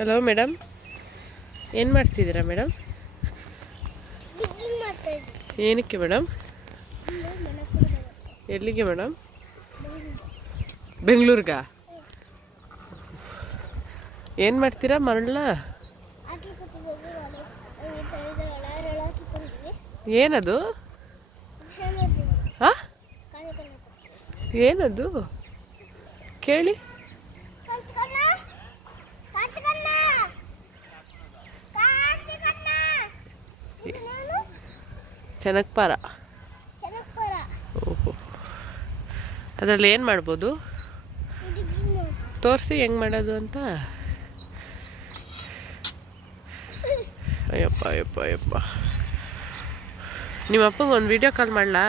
Hello madam, ಏನು ಮಾಡ್ತಿದ್ದೀರಾ madam? ಏನಕ್ಕೆ ಮೇಡಮ್? ಎಲ್ಲಿಗೆ ಮೇಡಮ್? ಬೆಂಗಳೂರಿಗಾ? ಏನು ಮಾಡ್ತೀರಾ ಮರಳನ್ನ? ಏನದು? ಹಾಂ, ಏನದು ಕೇಳಿ? ಚೆನಕ್ಪಾರ. ಓಹೋ, ಅದರಲ್ಲಿ ಏನು ಮಾಡ್ಬೋದು? ತೋರಿಸಿ ಹೆಂಗೆ ಮಾಡೋದು ಅಂತ. ಅಯ್ಯಪ್ಪ ಅಯ್ಯಪ್ಪ ಅಯ್ಯಪ್ಪ, ನಿಮ್ಮ ಅಪ್ಪಂಗೆ ಒಂದು ವಿಡಿಯೋ ಕಾಲ್ ಮಾಡಲಾ?